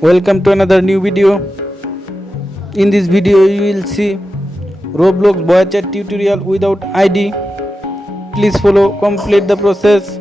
Welcome to another new video. In this video you will see Roblox Voice Chat tutorial without ID. Please follow complete the process.